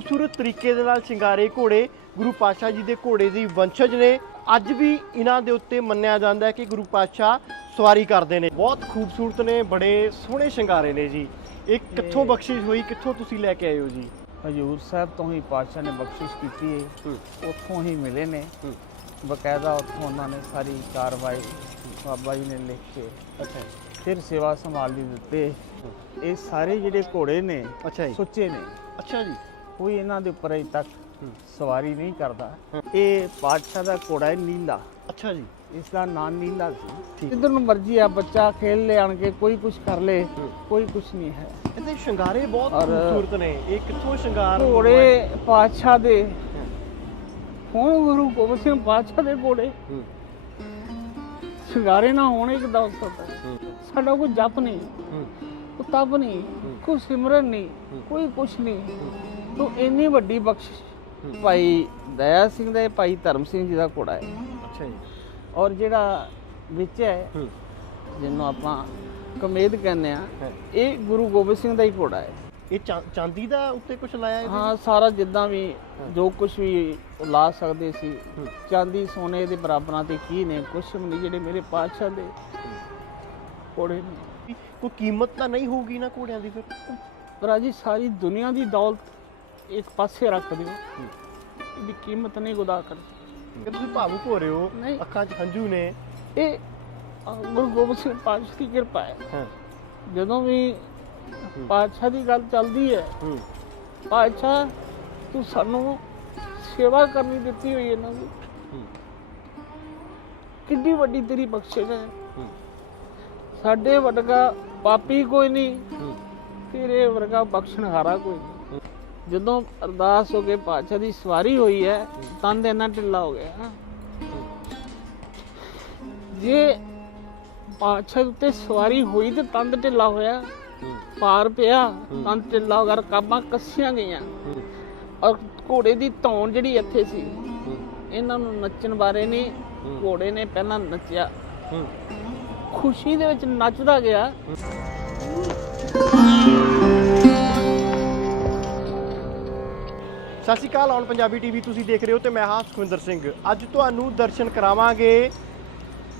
ਖੂਬਸੂਰਤ ਤਰੀਕੇ ਦੇ ਨਾਲ ਸ਼ਿੰਗਾਰੇ ਘੋੜੇ ਗੁਰੂ ਪਾਤਸ਼ਾਹ ਜੀ ਦੇ ਘੋੜੇ ਦੀ ਵੰਸ਼ਜ ਨੇ। ਅੱਜ ਵੀ ਇਹਨਾਂ ਦੇ ਉੱਤੇ ਮੰਨਿਆ ਜਾਂਦਾ ਹੈ ਕਿ ਗੁਰੂ ਪਾਤਸ਼ਾਹ ਸਵਾਰੀ ਕਰਦੇ ਨੇ। ਬਹੁਤ ਖੂਬਸੂਰਤ ਨੇ ਬੜੇ ਸੋਹਣੇ ਸ਼ਿੰਗਾਰੇ ਨੇ ਜੀ। ਇਹ ਕਿੱਥੋਂ ਬਖਸ਼ਿਸ਼ ਹੋਈ ਕਿੱਥੋਂ ਤੁਸੀਂ ਲੈ ਕੇ ਆਏ ਹੋ ਜੀ? ਹਜੂਰ ਸਾਹਿਬ ਤੋਂ ਹੀ ਪਾਤਸ਼ਾਹ ਨੇ ਬਖਸ਼ਿਸ਼ ਕੀਤੀ ਹੈ। ਉੱਥੋਂ ਹੀ ਮਿਲੇ ਨੇ। ਬਕਾਇਦਾ ਉੱਥੋਂ ਉਹਨਾਂ ਨੇ ਸਾਰੀ ਕਾਰਵਾਈ ਬਾਬਾ ਜੀ ਨੇ ਲਿਖ ਕੇ ਅੱਛਾ ਫਿਰ ਸੇਵਾ ਸੰਭਾਲ ਲਈ ਦਿੱਤੇ। ਇਹ ਸਾਰੇ ਜਿਹੜੇ ਘੋੜੇ ਨੇ ਅੱਛਾ ਜੀ। ਸੁੱਚੇ ਨੇ। ਅੱਛਾ ਜੀ। ਕੋਈ ਇਹਨਾਂ ਦੇ ਉੱਪਰ ਅਜੇ ਤੱਕ। ਸਵਾਰੀ ਨਹੀਂ ਕਰਦਾ। ਇਹ ਪਾਤਸ਼ਾਹ ਦਾ ਘੋੜਾ ਹੈ ਨੀਲਾ। ਅੱਛਾ ਜੀ। ਇਸ ਦਾ ਨਾਮ ਨੀਲਾ ਸੀ। ਜਿੱਧਰ ਨੂੰ ਮਰਜ਼ੀ ਆ ਬੱਚਾ ਖੇਲ ਲੈ ਆਣ ਕੇ ਕੋਈ ਕੁਝ ਕਰ ਲੇ। ਕੋਈ ਕੁਝ ਨਹੀਂ ਹੈ। ਇਹਦੇ ਸ਼ਿੰਗਾਰੇ ਬਹੁਤ ਖੂਬਸੂਰਤ ਨੇ। ਇਹ ਕਿੱਥੋਂ ਸ਼ਿੰਗਾਰ ਘੋੜੇ ਪਾਤਸ਼ਾਹ ਦੇ। ਹੁਣ ਗੁਰੂ ਗੋਬਿੰਦ ਸਿੰਘ ਪਾਤਸ਼ਾਹ ਦੇ ਘੋੜੇ। ਸ਼ਿੰਗਾਰੇ ਨਾ ਹੋਣੇ ਸਕਦਾ ਹੈ? ਹੂੰ, ਸਾਡਾ ਕੋਈ ਜਪ ਨਹੀਂ। ਕੋਈ ਤਪ ਨਹੀਂ। ਕੋਈ ਸਿਮਰਨ ਨਹੀਂ। ਕੋਈ ਕੁਛ ਨਹੀਂ। ਤੂੰ ਇੰਨੀ ਵੱਡੀ ਬਖਸ਼ਿਸ਼। ਭਾਈ ਦਇਆ ਸਿੰਘ ਦਾ ਇਹ ਭਾਈ ਧਰਮ ਸਿੰਘ ਜੀ ਦਾ ਘੋੜਾ ਹੈ। ਅੱਛਾ ਜੀ। ਔਰ ਜਿਹੜਾ ਵਿੱਚ ਹੈ ਜਿਹਨੂੰ ਆਪਾਂ ਕਮੇਦ ਕਹਿੰਦੇ ਆ। ਇਹ ਗੁਰੂ ਗੋਬਿੰਦ ਸਿੰਘ ਦਾ ਹੀ ਘੋੜਾ ਹੈ। ਇਹ ਚਾਂਦੀ ਦਾ ਉੱਤੇ ਕੁਝ ਲਾਇਆ ਇਹਦੇ ਹਾਂ ਸਾਰਾ ਜਿੱਦਾਂ ਵੀ ਜੋ ਕੁਝ ਵੀ ਲਾ ਸਕਦੇ ਸੀ। ਚਾਂਦੀ ਸੋਨੇ ਦੇ ਬਰਾਬਰਾਂ ਤੇ ਕੀ ਨੇ? ਕੁਛ ਵੀ ਨਹੀਂ ਜਿਹੜੇ ਮੇਰੇ ਪਾਤਸ਼ਾਹ ਦੇ ਨੇ। ਕੋਈ ਕੀਮਤ ਤਾਂ ਨਹੀਂ ਹੋਊਗੀ ਨਾ ਘੋੜਿਆਂ ਦੀ ਫਿਰ? ਰਾਜੀ ਸਾਰੀ ਦੁਨੀਆ ਦੀ ਦੌਲਤ ਇੱਕ ਪਾਸੇ ਰੱਖ ਦਿਓ। ਇਹਦੀ ਕੀਮਤ ਨਹੀਂ ਗੁਦਾ ਕਰ ਕਿ ਤੁਸੀਂ ਭਾਵੁਕ ਹੋ ਰਹੇ ਹੋ। ਨਹੀਂ। ਅੱਖਾਂ 'ਚ ਹੰਝੂ ਨੇ। ਇਹ ਅਹ, ਗੁਰੂ ਗੋਬਿੰਦ ਸਿੰਘ ਪਾਤਸ਼ਾਹ ਦੀ ਕਿਰਪਾ ਹੈ। ਹਾਂ। ਜਦੋਂ ਵੀ ਪਾਤਸ਼ਾਹ ਦੀ ਗੱਲ ਚੱਲਦੀ ਹੈ। ਹੂੰ। ਪਾਤਸ਼ਾਹ ਤੂੰ ਸਾਨੂੰ ਸੇਵਾ ਕਰਨੀ ਦਿੱਤੀ ਹੋਈ ਇਹਨਾਂ ਦੀ ਹੂੰ, ਕਿੰਨੀ ਵੱਡੀ ਤੇਰੀ ਬਖਸ਼ਿਸ਼ ਹੈ। ਹੂੰ, ਸਾਡੇ ਵਰਗਾ ਪਾਪੀ ਕੋਈ ਨਹੀਂ। ਹੂੰ, ਤੇਰੇ ਵਰਗਾ ਬਖਸ਼ਣਹਾਰਾ ਕੋਈ ਨਹੀਂ। ਜਦੋਂ ਅਰਦਾਸ ਹੋ ਕੇ ਪਾਤਸ਼ਾਹ ਦੀ ਸਵਾਰੀ ਹੋਈ ਹੈ, ਤਨ ਇੰਨਾ ਢਿੱਲਾ ਹੋ ਗਿਆ। ਜੇ ਪਾਤਸ਼ਾਹ ਉੱਤੇ ਸਵਾਰੀ ਹੋਈ ਤੇ ਤੰਦ ਢਿੱਲਾ ਹੋਇਆ ਪਾਰ ਪਿਆ ਤੰਦ ਢਿੱਲਾ ਹੋ ਗਿਆ, ਰਕਾਬਾਂ ਕੱਸੀਆਂ ਗਈਆਂ। ਔਰ ਘੋੜੇ ਦੀ ਧੌਣ ਜਿਹੜੀ ਇੱਥੇ ਸੀ, ਇਹਨਾਂ ਨੂੰ ਨੱਚਣ ਬਾਰੇ ਨਹੀਂ, ਘੋੜੇ ਨੇ ਪਹਿਲਾਂ ਨੱਚਿਆ। ਖੁਸ਼ੀ ਦੇ ਵਿੱਚ ਨੱਚਦਾ ਗਿਆ। ਸਤਿ ਸ਼੍ਰੀ ਅਕਾਲ ਔਨ ਪੰਜਾਬੀ ਟੀਵੀ ਤੁਸੀਂ ਦੇਖ ਰਹੇ ਹੋ ਤੇ ਮੈਂ ਹਾਂ ਸੁਖਵਿੰਦਰ ਸਿੰਘ। ਅੱਜ ਤੁਹਾਨੂੰ ਦਰਸ਼ਨ ਕਰਾਵਾਂਗੇ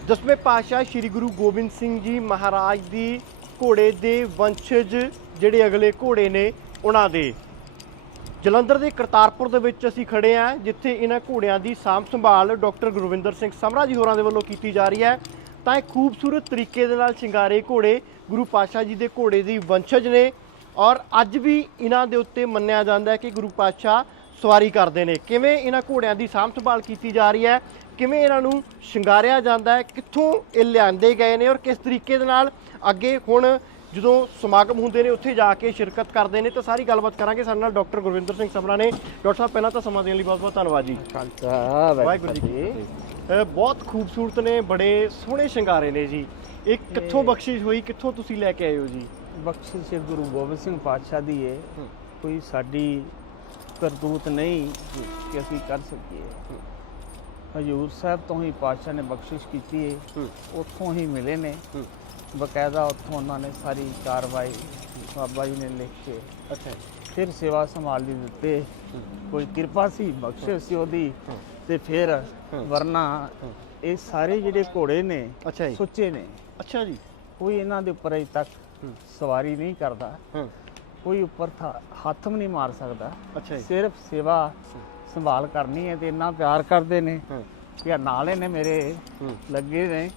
ਦਸਵੇਂ ਪਾਤਸ਼ਾਹ ਸ੍ਰੀ ਗੁਰੂ ਗੋਬਿੰਦ ਸਿੰਘ ਜੀ ਮਹਾਰਾਜ ਦੀ ਘੋੜੇ ਦੇ ਵੰਸ਼ਜ, ਜਿਹੜੇ ਅਗਲੇ ਘੋੜੇ ਨੇ ਉਹਨਾਂ ਦੇ। ਜਲੰਧਰ ਦੇ ਕਰਤਾਰਪੁਰ ਦੇ ਵਿੱਚ ਅਸੀਂ ਖੜੇ ਹਾਂ, ਜਿੱਥੇ ਇਹਨਾਂ ਘੋੜਿਆਂ ਦੀ ਸਾਂਭ ਸੰਭਾਲ ਡਾਕਟਰ ਗੁਰਵਿੰਦਰ ਸਿੰਘ ਸਮਰਾ ਜੀ ਹੋਰਾਂ ਦੇ ਵੱਲੋਂ ਕੀਤੀ ਜਾ ਰਹੀ ਹੈ। ਤਾਂ ਇਹ ਖੂਬਸੂਰਤ ਤਰੀਕੇ ਦੇ ਨਾਲ ਸ਼ਿੰਗਾਰੇ ਘੋੜੇ ਗੁਰੂ ਪਾਤਸ਼ਾਹ ਜੀ ਦੇ ਘੋੜੇ ਦੀ ਵੰਸ਼ਜ ਨੇ। ਔਰ ਅੱਜ ਵੀ ਇਹਨਾਂ ਦੇ ਉੱਤੇ ਮੰਨਿਆ ਜਾਂਦਾ ਹੈ ਕਿ ਗੁਰੂ ਪਾਤਸ਼ਾਹ ਸਵਾਰੀ ਕਰਦੇ ਨੇ। ਕਿਵੇਂ ਇਹਨਾਂ ਘੋੜਿਆਂ ਦੀ ਸਾਂਭ ਸੰਭਾਲ ਕੀਤੀ ਜਾ ਰਹੀ ਹੈ? ਕਿਵੇਂ ਇਹਨਾਂ ਨੂੰ ਸ਼ਿੰਗਾਰਿਆ ਜਾਂਦਾ ਹੈ? ਕਿੱਥੋਂ ਇਹ ਲਿਆਂਦੇ ਗਏ ਨੇ ਔਰ ਕਿਸ ਤਰੀਕੇ ਦੇ ਨਾਲ ਅੱਗੇ ਹੁਣ ਜਦੋਂ ਸਮਾਗਮ ਹੁੰਦੇ ਨੇ ਉੱਥੇ ਜਾ ਕੇ ਸ਼ਿਰਕਤ ਕਰਦੇ ਨੇ। ਤਾਂ ਸਾਰੀ ਗੱਲਬਾਤ ਕਰਾਂਗੇ। ਸਾਡੇ ਨਾਲ ਡਾਕਟਰ ਗੁਰਵਿੰਦਰ ਸਿੰਘ ਸਮਰਾ ਨੇ। ਡਾਕਟਰ ਸਾਹਿਬ ਪਹਿਲਾਂ ਤਾਂ ਸਮਾਂ ਦੇਣ ਲਈ ਬਹੁਤ ਬਹੁਤ ਧੰਨਵਾਦ ਜੀ। ਖਾਲਸਾ ਵਾਹਿਗੁਰੂ ਜੀ ਬਹੁਤ ਖੂਬਸੂਰਤ ਨੇ ਬੜੇ ਸੋਹਣੇ ਸ਼ਿੰਗਾਰੇ ਨੇ ਜੀ। ਇਹ ਕਿੱਥੋਂ ਬਖਸ਼ਿਸ਼ ਹੋਈ? ਕਿੱਥੋਂ ਤੁਸੀਂ ਲੈ ਕੇ ਆਏ ਹੋ ਜੀ? ਬਖਸ਼ਿਸ਼ ਗੁਰੂ ਗੋਬਿੰਦ ਸਿੰਘ ਪਾਤਸ਼ਾਹ ਦੀ ਹੈ। ਕੋਈ ਸਾਡੀ ਕਰਤੂਤ ਨਹੀਂ ਕਿ ਅਸੀਂ ਕਰ ਸਕੀਏ। ਹਜੂਰ ਸਾਹਿਬ ਤੋਂ ਹੀ ਪਾਤਸ਼ਾਹ ਨੇ ਬਖਸ਼ਿਸ਼ ਕੀਤੀ ਹੈ। ਉੱਥੋਂ ਹੀ ਮਿਲੇ ਨੇ। ਬਕਾਇਦਾ ਉੱਥੋਂ ਉਹਨਾਂ ਨੇ ਸਾਰੀ ਕਾਰਵਾਈ ਬਾਬਾ ਜੀ ਨੇ ਲਿਖ ਕੇ ਅੱਛਾ। ਫਿਰ ਸੇਵਾ ਸੰਭਾਲ ਲਈ ਦਿੱਤੇ। ਕੋਈ ਕਿਰਪਾ ਸੀ ਬਖਸ਼ਿਸ਼ ਸੀ ਉਹਦੀ ਤੇ ਫਿਰ। ਵਰਨਾ। ਇਹ ਸਾਰੇ ਜਿਹੜੇ ਘੋੜੇ ਨੇ ਸੁੱਚੇ ਨੇ। ਅੱਛਾ ਜੀ। ਕੋਈ ਇਹਨਾਂ ਦੇ ਉੱਪਰ ਅਜੇ ਤੱਕ। ਸਵਾਰੀ ਨਹੀਂ ਕਰਦਾ। ਕੋਈ ਉੱਪਰ ਹੱਥ ਵੀ ਨਹੀਂ ਮਾਰ ਸਕਦਾ। ਅੱਛਾ ਜੀ। ਸਿਰਫ ਸੇਵਾ ਸੰਭਾਲ ਕਰਨੀ ਹੈ ਤੇ ਇੰਨਾ ਪਿਆਰ ਕਰਦੇ ਨੇ ਕਿ ਨਾਲ ਇਹਨੇ ਮੇਰੇ ਲੱਗੇ ਨੇ।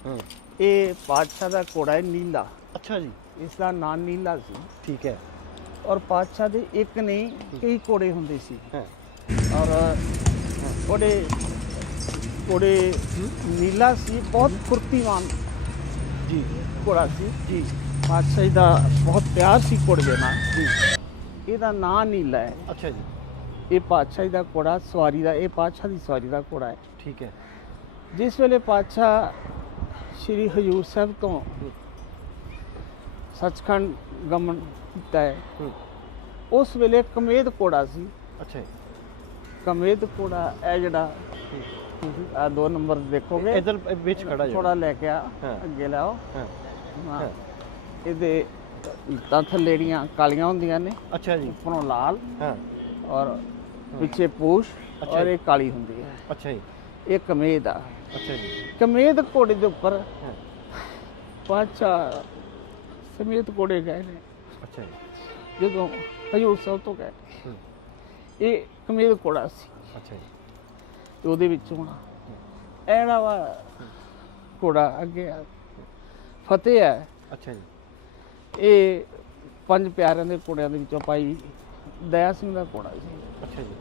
ਇਹ ਪਾਤਸ਼ਾਹ ਦਾ ਘੋੜਾ ਹੈ ਨੀਲਾ। ਅੱਛਾ ਜੀ। ਇਸ ਦਾ ਨਾਂ ਨੀਲਾ ਸੀ। ਠੀਕ ਹੈ। ਔਰ ਪਾਤਸ਼ਾਹ ਦੇ ਇੱਕ ਨਹੀਂ ਕਈ ਘੋੜੇ ਹੁੰਦੇ ਸੀ। ਔਰ ਘੋੜੇ ਘੋੜੇ ਨੀਲਾ ਸੀ ਬਹੁਤ ਫੁਰਤੀਵਾਨ। ਜੀ। ਘੋੜਾ ਸੀ। ਜੀ। ਪਾਤਸ਼ਾਹ ਜੀ ਦਾ ਬਹੁਤ ਪਿਆਰ ਸੀ ਘੋੜੇ ਨਾਲ। ਇਹਦਾ ਨਾਂ ਨੀਲਾ ਹੈ ਅੱਛਾ ਜੀ। ਇਹ ਪਾਤਸ਼ਾਹ ਜੀ ਦਾ ਘੋੜਾ ਸਵਾਰੀ ਦਾ ਇਹ ਪਾਤਸ਼ਾਹ ਦੀ ਸਵਾਰੀ ਦਾ ਘੋੜਾ ਹੈ। ਠੀਕ ਹੈ। ਜਿਸ ਵੇਲੇ ਪਾਤਸ਼ਾਹ ਸ੍ਰੀ ਹਜੂਰ ਸਾਹਿਬ ਤੋਂ ਸੱਚਖੰਡ ਗਮਨ ਕੀਤਾ ਹੈ ਉਸ ਵੇਲੇ ਕਮੇਦ ਘੋੜਾ ਸੀ। ਅੱਛਾ ਜੀ। ਕਮੇਦ ਘੋੜਾ ਇਹ ਜਿਹੜਾ ਆ ਦੋ ਨੰਬਰ ਦੇਖੋਗੇ। ਇਧਰ ਵਿੱਚ ਖੜਾ ਜੀ ਥੋੜਾ ਲੈ ਕੇ ਆ। ਅੱਗੇ ਲਾਓ ਹਾਂ। ਹਾਂ। ਇਹਦੇ ਲੱਤਾਂ ਥੱਲੇ ਜਿਹੜੀਆਂ ਕਾਲੀਆਂ ਹੁੰਦੀਆਂ ਨੇ ਅੱਛਾ ਜੀ। ਉੱਪਰੋਂ ਲਾਲ ਹਾਂ। ਔਰ ਪਿੱਛੇ ਪੂਛ ਔਰ। ਇਹ ਕਾਲੀ ਹੁੰਦੀ ਹੈ। ਅੱਛਾ ਜੀ। ਇਹ ਕਮੇਦ ਆ। ਅੱਛਾ ਜੀ। ਕਮੇਦ ਘੋੜੇ ਦੇ ਉੱਪਰ ਪਾਛਾ ਸਮੇਤ ਘੋੜੇ ਗਏ ਨੇ। ਅੱਛਾ ਜੀ। ਜਦੋਂ ਹਜੂਰ ਸਾਹਿਬ ਤੋਂ ਗਏ ਇਹ ਕਮੇਦ ਘੋੜਾ ਸੀ। ਅੱਛਾ ਜੀ। ਤੇ ਉਹਦੇ ਵਿੱਚੋਂ ਐੜਾ ਵਾ ਘੋੜਾ ਅੱਗੇ ਆ। ਫਤਿਹ ਹੈ। ਅੱਛਾ ਜੀ। ਇਹ ਪੰਜ ਪਿਆਰਿਆਂ ਦੇ ਘੋੜਿਆਂ ਦੇ ਵਿੱਚੋਂ ਭਾਈ ਦਇਆ ਸਿੰਘ ਦਾ ਘੋੜਾ ਸੀ। ਅੱਛਾ ਜੀ।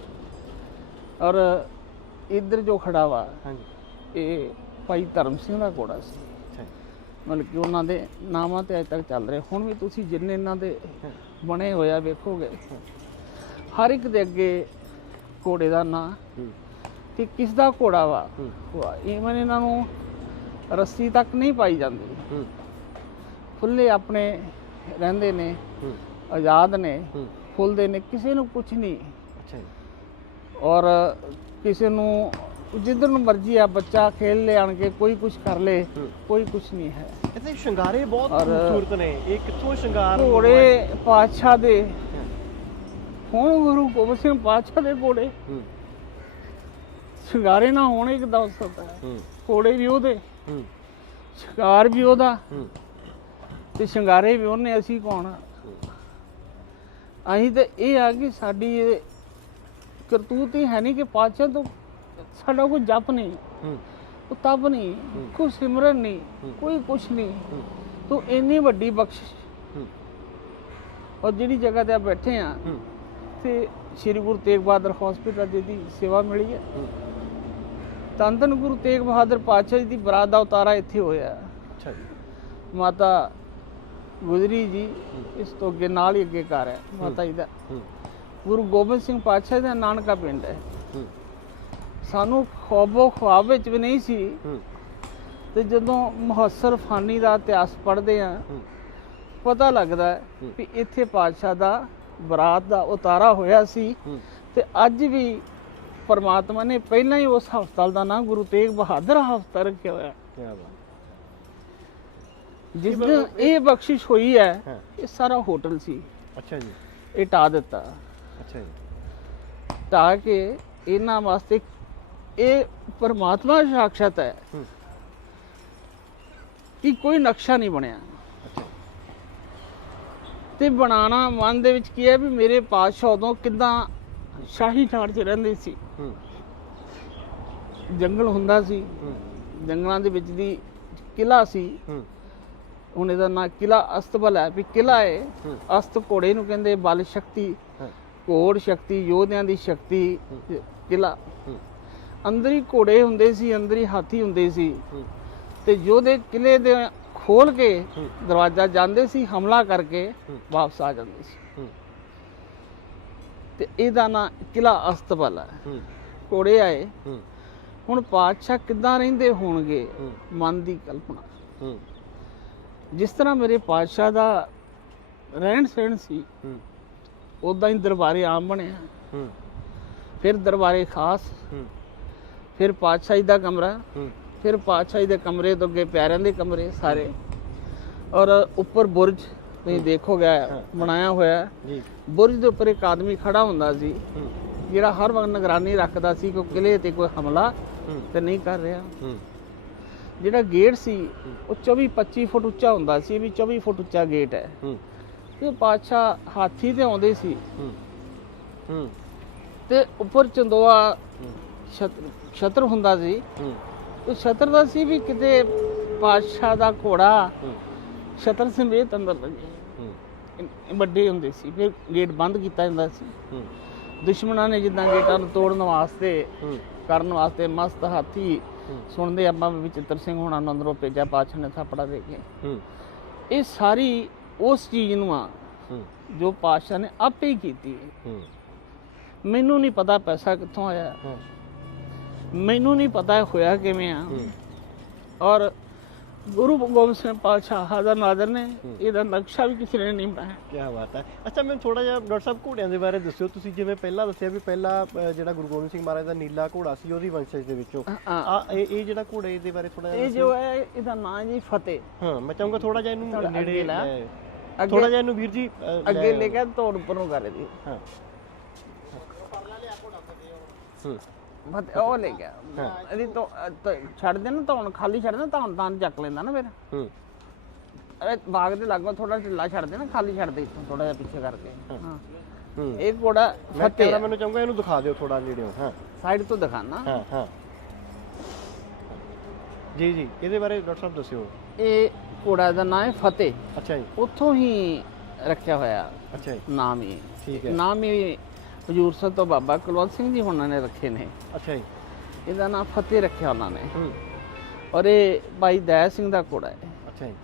ਔਰ ਇੱਧਰ ਜੋ ਖੜਾ ਵਾ ਹਾਂਜੀ ਇਹ ਭਾਈ ਧਰਮ ਸਿੰਘ ਦਾ ਘੋੜਾ ਸੀ। ਮਤਲਬ ਕਿ ਉਹਨਾਂ ਦੇ ਨਾਮਾਂ ਤੇ ਅਜੇ ਤੱਕ ਚੱਲ ਰਹੇ। ਹੁਣ ਵੀ ਤੁਸੀਂ ਜਿੰਨੇ ਇਹਨਾਂ ਦੇ ਬਣੇ ਹੋਇਆ ਵੇਖੋਗੇ ਹਰ ਇੱਕ ਦੇ ਅੱਗੇ ਘੋੜੇ ਦਾ ਨਾਂ ਤੇ ਕਿਸ ਦਾ ਘੋੜਾ ਵਾ? ਹੂੰ। ਇਵਨ ਇਹਨਾਂ ਨੂੰ ਰੱਸੀ ਤੱਕ ਨਹੀਂ ਪਾਈ ਜਾਂਦੀ। ਖੁੱਲੇ ਆਪਣੇ ਰਹਿੰਦੇ ਨੇ ਆਜ਼ਾਦ ਨੇ ਫੁੱਲਦੇ ਨੇ ਕਿਸੇ ਨੂੰ ਕੁਝ ਨਹੀਂ। ਅੱਛਾ ਔਰ ਕਿਸੇ ਨੂੰ ਜਿੱਧਰ ਨੂੰ ਮਰਜ਼ੀ ਆ ਬੱਚਾ ਖੇਲ ਲੈ ਆਣ ਕੇ ਕੋਈ ਕੁਝ ਕਰ ਲੇ। ਕੋਈ ਕੁਝ ਨਹੀਂ ਹੈ। ਇਹਦੇ ਸ਼ਿੰਗਾਰੇ ਬਹੁਤ ਖੂਬਸੂਰਤ ਨੇ। ਇਹ ਕਿੱਥੋਂ ਸ਼ਿੰਗਾਰ ਘੋੜੇ ਪਾਤਸ਼ਾਹ ਦੇ। ਹਾਂ, ਗੁਰੂ ਗੋਬਿੰਦ ਸਿੰਘ ਪਾਤਸ਼ਾਹ ਦੇ ਘੋੜੇ। ਸ਼ਿੰਗਾਰੇ ਨਾ ਹੋਣੇ ਸਕਦਾ ਹੈ ਹੂੰ। ਘੋੜੇ ਵੀ ਉਹਦੇ। ਹੂੰ। ਸ਼ਿੰਗਾਰ ਵੀ ਉਹਦਾ ਹੂੰ। ਤੇ ਸ਼ਿੰਗਾਰੇ ਵੀ ਉਹਨੇ ਅਸੀਂ ਕੌਣ ਆ? ਅਸੀਂ ਤੇ ਇਹ ਆ ਕਿ ਸਾਡੀ ਇਹ ਕਰਤੂਤ ਹੀ ਹੈ ਨਹੀਂ ਕਿ ਪਾਤਸ਼ਾਹ ਤੋਂ ਸਾਡਾ ਕੋਈ ਜਪ ਨਹੀਂ। ਹੂੰ। ਕੋਈ ਤਪ ਨਹੀਂ। ਕੋਈ ਸਿਮਰਨ ਨਹੀਂ। ਕੋਈ ਕੁਛ ਨਹੀਂ। ਤੂੰ ਇੰਨੀ ਵੱਡੀ ਬਖਸ਼ਿਸ਼। ਔਰ ਜਿਹੜੀ ਜਗ੍ਹਾ ਤੇ ਆ ਬੈਠੇ ਆ ਤੇ ਸ੍ਰੀ ਗੁਰੂ ਤੇਗ ਬਹਾਦਰ ਹਸਪੀਟਲ ਦੀ ਦੀ ਸੇਵਾ ਮਿਲੀ ਹੈ। ਧੰਨ ਗੁਰੂ ਤੇਗ ਬਹਾਦਰ ਪਾਤਸ਼ਾਹ ਜੀ ਦੀ ਬਰਾਤ ਦਾ ਉਤਾਰਾ ਇੱਥੇ ਹੋਇਆ। ਅੱਛਾ ਜੀ। ਮਾਤਾ ਗੁਜਰੀ ਜੀ ਇਸ ਤੋਂ ਅੱਗੇ ਨਾਲ ਹੀ ਅੱਗੇ ਘਰ ਹੈ ਮਾਤਾ ਜੀ ਦਾ। ਗੁਰੂ ਗੋਬਿੰਦ ਸਿੰਘ ਪਾਤਸ਼ਾਹ ਦਾ ਨਾਨਕਾ ਪਿੰਡ ਹੈ। ਸਾਨੂੰ ਖੁਆਬੋ ਖੁਆਬ ਵਿੱਚ ਵੀ ਨਹੀਂ ਸੀ। ਤੇ ਜਦੋਂ ਮੁਹੱਸਰ ਫਾਨੀ ਦਾ ਇਤਿਹਾਸ ਪੜ੍ਹਦੇ ਆ ਪਤਾ ਲੱਗਦਾ। ਵੀ ਇੱਥੇ ਪਾਤਸ਼ਾਹ ਦਾ ਬਰਾਤ ਦਾ ਉਤਾਰਾ ਹੋਇਆ ਸੀ। ਤੇ ਅੱਜ ਵੀ ਪਰਮਾਤਮਾ ਨੇ ਪਹਿਲਾਂ ਹੀ ਉਸ ਹਸਪਤਾਲ ਦਾ ਨਾਮ ਗੁਰੂ ਤੇਗ ਬਹਾਦਰ ਹਸਪਤਾਲ ਰੱਖਿਆ ਹੋਇਆ। ਕੀ ਬਾਤ ਜਿਸ ਦਿਨ ਇਹ ਬਖਸ਼ਿਸ਼ ਹੋਈ ਹੈ ਇਹ ਸਾਰਾ ਹੋਟਲ ਸੀ। ਅੱਛਾ ਜੀ। ਇਹ ਢਾ ਦਿੱਤਾ। ਅੱਛਾ ਜੀ। ਢਾ ਕੇ ਇਹਨਾਂ ਵਾਸਤੇ ਇਹ ਪਰਮਾਤਮਾ ਸਾਖਸ਼ਾਤ ਹੈ ਕਿ ਕੋਈ ਨਕਸ਼ਾ ਨਹੀਂ ਬਣਿਆ। ਤੇ ਬਣਾਉਣਾ ਮਨ ਦੇ ਵਿੱਚ ਕੀ ਹੈ ਵੀ ਮੇਰੇ ਪਾਤਸ਼ਾਹ ਉਦੋਂ ਕਿਦਾਂ ਸ਼ਾਹੀ ਠਾੜ 'ਚ ਰਹਿੰਦੇ ਸੀ। ਜੰਗਲ ਹੁੰਦਾ ਸੀ ਜੰਗਲਾਂ ਦੇ ਵਿੱਚ ਦੀ ਕਿਲਾ ਸੀ। ਹੁਣ ਇਹਦਾ ਨਾਂ ਕਿਲਾ ਅਸਤਬਲ ਹੈ। ਵੀ ਕਿਲਾ ਹੈ। ਅਸਤ ਘੋੜੇ ਨੂੰ ਕਹਿੰਦੇ ਬਲ ਸ਼ਕਤੀ। ਘੋੜ ਸ਼ਕਤੀ ਯੋਧਿਆਂ ਦੀ ਸ਼ਕਤੀ ਕਿਲਾ ਅੰਦਰ ਹੀ। ਘੋੜੇ ਹੁੰਦੇ ਸੀ ਅੰਦਰ ਹੀ ਹਾਥੀ ਹੁੰਦੇ ਸੀ। ਤੇ ਯੋਧੇ ਕਿਲੇ ਦੇ ਖੋਲ ਕੇ। ਦਰਵਾਜ਼ਾ ਜਾਂਦੇ ਸੀ ਹਮਲਾ ਕਰਕੇ। ਵਾਪਸ ਆ ਜਾਂਦੇ ਸੀ। ਤੇ ਇਹਦਾ ਨਾਂ ਕਿਲਾ ਅਸਤਬਲ ਹੈ। ਘੋੜੇ ਆਏ। ਹੁਣ ਪਾਤਸ਼ਾਹ ਕਿੱਦਾਂ ਰਹਿੰਦੇ ਹੋਣਗੇ? ਮਨ ਦੀ ਕਲਪਨਾ। ਜਿਸ ਤਰ੍ਹਾਂ ਮੇਰੇ ਪਾਤਸ਼ਾਹ ਦਾ ਰਹਿਣ ਸਹਿਣ ਸੀ ਉਦਾਂ ਹੀ ਦਰਬਾਰੇ ਆਮ ਬਣਿਆ ਫਿਰ ਦਰਬਾਰੇ ਖਾਸ। ਫਿਰ ਪਾਤਸ਼ਾਹੀ ਦਾ ਕਮਰਾ। ਫਿਰ ਪਾਤਸ਼ਾਹੀ ਦੇ ਕਮਰੇ ਤੋਂ ਅੱਗੇ ਪਿਆਰਿਆਂ ਦੇ ਕਮਰੇ ਸਾਰੇ। ਔਰ ਉੱਪਰ ਬੁਰਜ ਤੁਸੀਂ ਦੇਖੋਗੇ ਬਣਾਇਆ ਹੋਇਆ। ਜੀ। ਬੁਰਜ ਦੇ ਉੱਪਰ ਇੱਕ ਆਦਮੀ ਖੜਾ ਹੁੰਦਾ ਸੀ। ਜਿਹੜਾ ਹਰ ਵਕਤ ਨਿਗਰਾਨੀ ਰੱਖਦਾ ਸੀ ਕਿ ਕਿਲੇ ਤੇ ਕੋਈ ਹਮਲਾ ਤੇ ਨਹੀਂ ਕਰ ਰਿਹਾ। ਜਿਹੜਾ ਗੇਟ ਸੀ ਉਹ 24 25 ਫੁੱਟ ਉੱਚਾ ਹੁੰਦਾ ਸੀ ਇਹ ਵੀ 24 ਫੁੱਟ ਉੱਚਾ ਗੇਟ ਹੈ। ਤੇ ਪਾਤਸ਼ਾਹ ਹਾਥੀ ਤੇ ਆਉਂਦੇ ਸੀ। ਤੇ ਉੱਪਰ ਚੰਦੋਆ ਛਤਰ ਹੁੰਦਾ ਸੀ। ਤੇ ਛਤਰ ਦਾ ਸੀ ਵੀ ਕਿਤੇ ਪਾਤਸ਼ਾਹ ਦਾ ਘੋੜਾ ਛਤਰ ਸਮੇਤ ਅੰਦਰ ਲੱਗੇ ਵੱਡੇ ਹੁੰਦੇ ਸੀ। ਫਿਰ ਗੇਟ ਬੰਦ ਕੀਤਾ ਜਾਂਦਾ ਸੀ। ਦੁਸ਼ਮਣਾਂ ਨੇ ਜਿੱਦਾਂ ਗੇਟਾਂ ਨੂੰ ਤੋੜਨ ਵਾਸਤੇ ਕਰਨ ਵਾਸਤੇ ਮਸਤ ਹਾਥੀ। ਸੁਣਦੇ ਆਪਾਂ ਵੀ ਚਿੱਤਰ ਸਿੰਘ ਹੋਣਾ ਨੂੰ ਅੰਦਰੋਂ ਭੇਜਿਆ ਪਾਤਸ਼ਾਹ ਨੇ ਥਾਪੜਾ ਦੇ ਕੇ। ਇਹ ਸਾਰੀ ਉਸ ਚੀਜ਼ ਨੂੰ ਆ ਜੋ ਪਾਤਸ਼ਾਹ ਨੇ ਆਪੇ ਹੀ ਕੀਤੀ। ਹੈ। ਮੈਨੂੰ ਨਹੀਂ ਪਤਾ ਪੈਸਾ ਕਿੱਥੋਂ ਆਇਆ। ਮੈਨੂੰ ਨਹੀਂ ਪਤਾ ਹੋਇਆ ਕਿਵੇਂ ਆ। ਔਰ ਗੁਰੂ ਗੋਬਿੰਦ ਸਿੰਘ ਪਾਤਸ਼ਾਹ ਹਾਜ਼ਰ ਨਾਜ਼ਰ ਨੇ ਇਹਦਾ ਨਕਸ਼ਾ ਵੀ ਕਿਸੇ ਨੇ ਨਹੀਂ ਬਣਾਇਆ ਕੀ ਬਾਤ ਹੈ ਅੱਛਾ ਮੈਨੂੰ ਥੋੜਾ ਜਿਹਾ ਡਾਕਟਰ ਸਾਹਿਬ ਘੋੜਿਆਂ ਦੇ ਬਾਰੇ ਦੱਸਿਓ ਤੁਸੀਂ ਜਿਵੇਂ ਪਹਿਲਾਂ ਦੱਸਿਆ ਵੀ ਪਹਿਲਾਂ ਜਿਹੜਾ ਗੁਰੂ ਗੋਬਿੰਦ ਸਿੰਘ ਮਹਾਰਾਜ ਦਾ ਨੀਲਾ ਘੋੜਾ ਸੀ ਉਹਦੀ ਵੰਸ਼ਜ ਦੇ ਵਿੱਚੋਂ ਆ ਇਹ ਇਹ ਜਿਹੜਾ ਘੋੜੇ ਦੇ ਬਾਰੇ ਥੋੜਾ ਇਹ ਜੋ ਹੈ ਇਹਦਾ ਨਾਂ ਜੀ ਫਤਿਹ ਹਾਂ ਮੈਂ ਚਾਹੂੰਗਾ ਥੋੜਾ ਜਿਹਾ ਇਹਨੂੰ ਨੇੜੇ ਥੋੜਾ ਜਿਹਾ ਇਹਨੂੰ ਵੀਰ ਜੀ ਅੱਗੇ ਲੈ ਕੇ ਤੋੜ ਉੱਪਰ ਕਰ ਦੀ ਹਾਂ ਹੂੰ ਫਤਿਹ ਉਹ ਲੈ ਗਿਆ। ਇਹਦੀ ਤੋਂ ਅ, ਤੋਂ ਛੱਡ ਦੇ ਨਾ ਤਾਂ ਖਾਲੀ ਛੱਡ ਦੇ ਤਾਂ ਤਾਂ ਚੱਕ ਲੈਂਦਾ ਨਾ ਫਿਰ। ਹੂੰ। ਅਰੇ ਬਾਗ ਦੇ ਲਾਗੋਂ ਥੋੜਾ ਢਿੱਲਾ ਛੱਡ ਦੇ ਨਾ ਖਾਲੀ ਛੱਡ ਦੇ ਇੱਥੋਂ ਥੋੜਾ ਜਿਹਾ ਪਿੱਛੇ ਕਰਕੇ। ਹਾਂ। ਹੂੰ। ਇਹ ਘੋੜਾ ਮੈਂ ਫਤਿਹ ਕੈਮਰਾ ਮੈਨੂੰ ਚਾਹੂੰਗਾ ਇਹਨੂੰ ਦਿਖਾ ਦਿਓ ਥੋੜਾ ਨੇੜਿਓਂ ਹਾਂ। ਸਾਈਡ ਤੋਂ ਦਿਖਾਣਾ। ਹਾਂ ਹਾਂ। ਜੀ ਜੀ ਇਹਦੇ ਬਾਰੇ ਡਾਕਟਰ ਸਾਹਿਬ ਦੱਸਿਓ। ਇਹ ਘੋੜਾ ਦਾ ਨਾਮ ਹੈ ਫਤਿਹ ਅੱਛਾ ਜੀ। ਉੱਥੋਂ ਹੀ ਰੱਖਿਆ ਹੋਇਆ ਅੱਛਾ ਜੀ। ਨਾਮ ਹੀ। ਠੀਕ ਹੈ। ਨਾਮ ਹੀ ਹਜੂਰ ਸਾਹਿਬ ਤੋਂ ਬਾਬਾ ਕੁਲਵੰਤ ਸਿੰਘ ਜੀ ਹੁਣਾਂ ਨੇ ਰੱਖੇ ਨੇ। ਅੱਛਾ ਜੀ। ਇਹਦਾ ਨਾਮ ਫਤਿਹ ਰੱਖਿਆ ਉਹਨਾਂ ਨੇ। ਹੂੰ। ਔਰ ਇਹ ਭਾਈ ਦਇਆ ਸਿੰਘ ਦਾ ਘੋੜਾ ਹੈ। ਅੱਛਾ ਜੀ।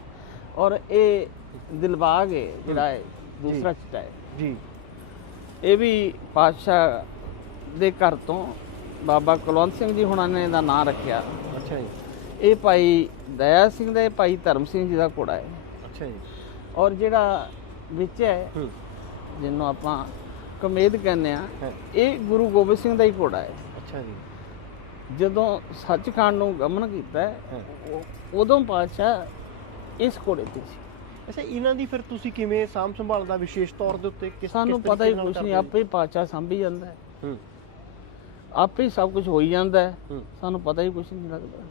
ਔਰ ਇਹ ਦਿਲਬਾਗ ਹੈ ਜਿਹੜਾ ਹੈ। ਦੂਸਰਾ ਚਿੱਟਾ ਹੈ। ਜੀ। ਇਹ ਵੀ ਪਾਤਸ਼ਾਹ ਦੇ ਘਰ ਤੋਂ ਬਾਬਾ ਕੁਲਵੰਤ ਸਿੰਘ ਜੀ ਹੁਣਾਂ ਨੇ ਇਹਦਾ ਨਾਮ ਰੱਖਿਆ। ਅੱਛਾ ਜੀ। ਇਹ ਭਾਈ ਦਇਆ ਸਿੰਘ ਦਾ ਇਹ ਭਾਈ ਧਰਮ ਸਿੰਘ ਜੀ ਦਾ ਘੋੜਾ ਹੈ। ਅੱਛਾ ਜੀ। ਔਰ ਜਿਹੜਾ ਵਿੱਚ ਹੈ ਹੂੰ। ਜਿਹਨੂੰ ਆਪਾਂ ਕਮੇਦ ਕਹਿੰਦੇ ਆ ਇਹ ਗੁਰੂ ਗੋਬਿੰਦ ਸਿੰਘ ਦਾ ਹੀ ਘੋੜਾ ਹੈ। ਅੱਛਾ ਜੀ। ਜਦੋਂ ਸੱਚਖੰਡ ਨੂੰ ਗਮਨ ਕੀਤਾ ਉਦੋਂ ਪਾਤਸ਼ਾਹ ਇਸ ਘੋੜੇ ਤੇ ਸੀ। ਅੱਛਾ ਇਹਨਾਂ ਦੀ ਫਿਰ ਤੁਸੀਂ ਕਿਵੇਂ ਸਾਂਭ ਸੰਭਾਲ ਦਾ ਵਿਸ਼ੇਸ਼ ਤੌਰ ਦੇ ਉੱਤੇ ਕਿਸ ਸਾਨੂੰ ਪਤਾ ਹੀ ਕੁਝ ਨਹੀਂ ਆਪੇ ਪਾਤਸ਼ਾਹ ਸੰਭੀ ਜਾਂਦਾ ਹੈ। ਹੂੰ। ਆਪੇ ਹੀ ਸਭ ਕੁਝ ਹੋ ਹੀ ਜਾਂਦਾ ਹੈ। ਸਾਨੂੰ ਪਤਾ ਹੀ ਕੁਝ ਨਹੀਂ ਲੱਗਦਾ।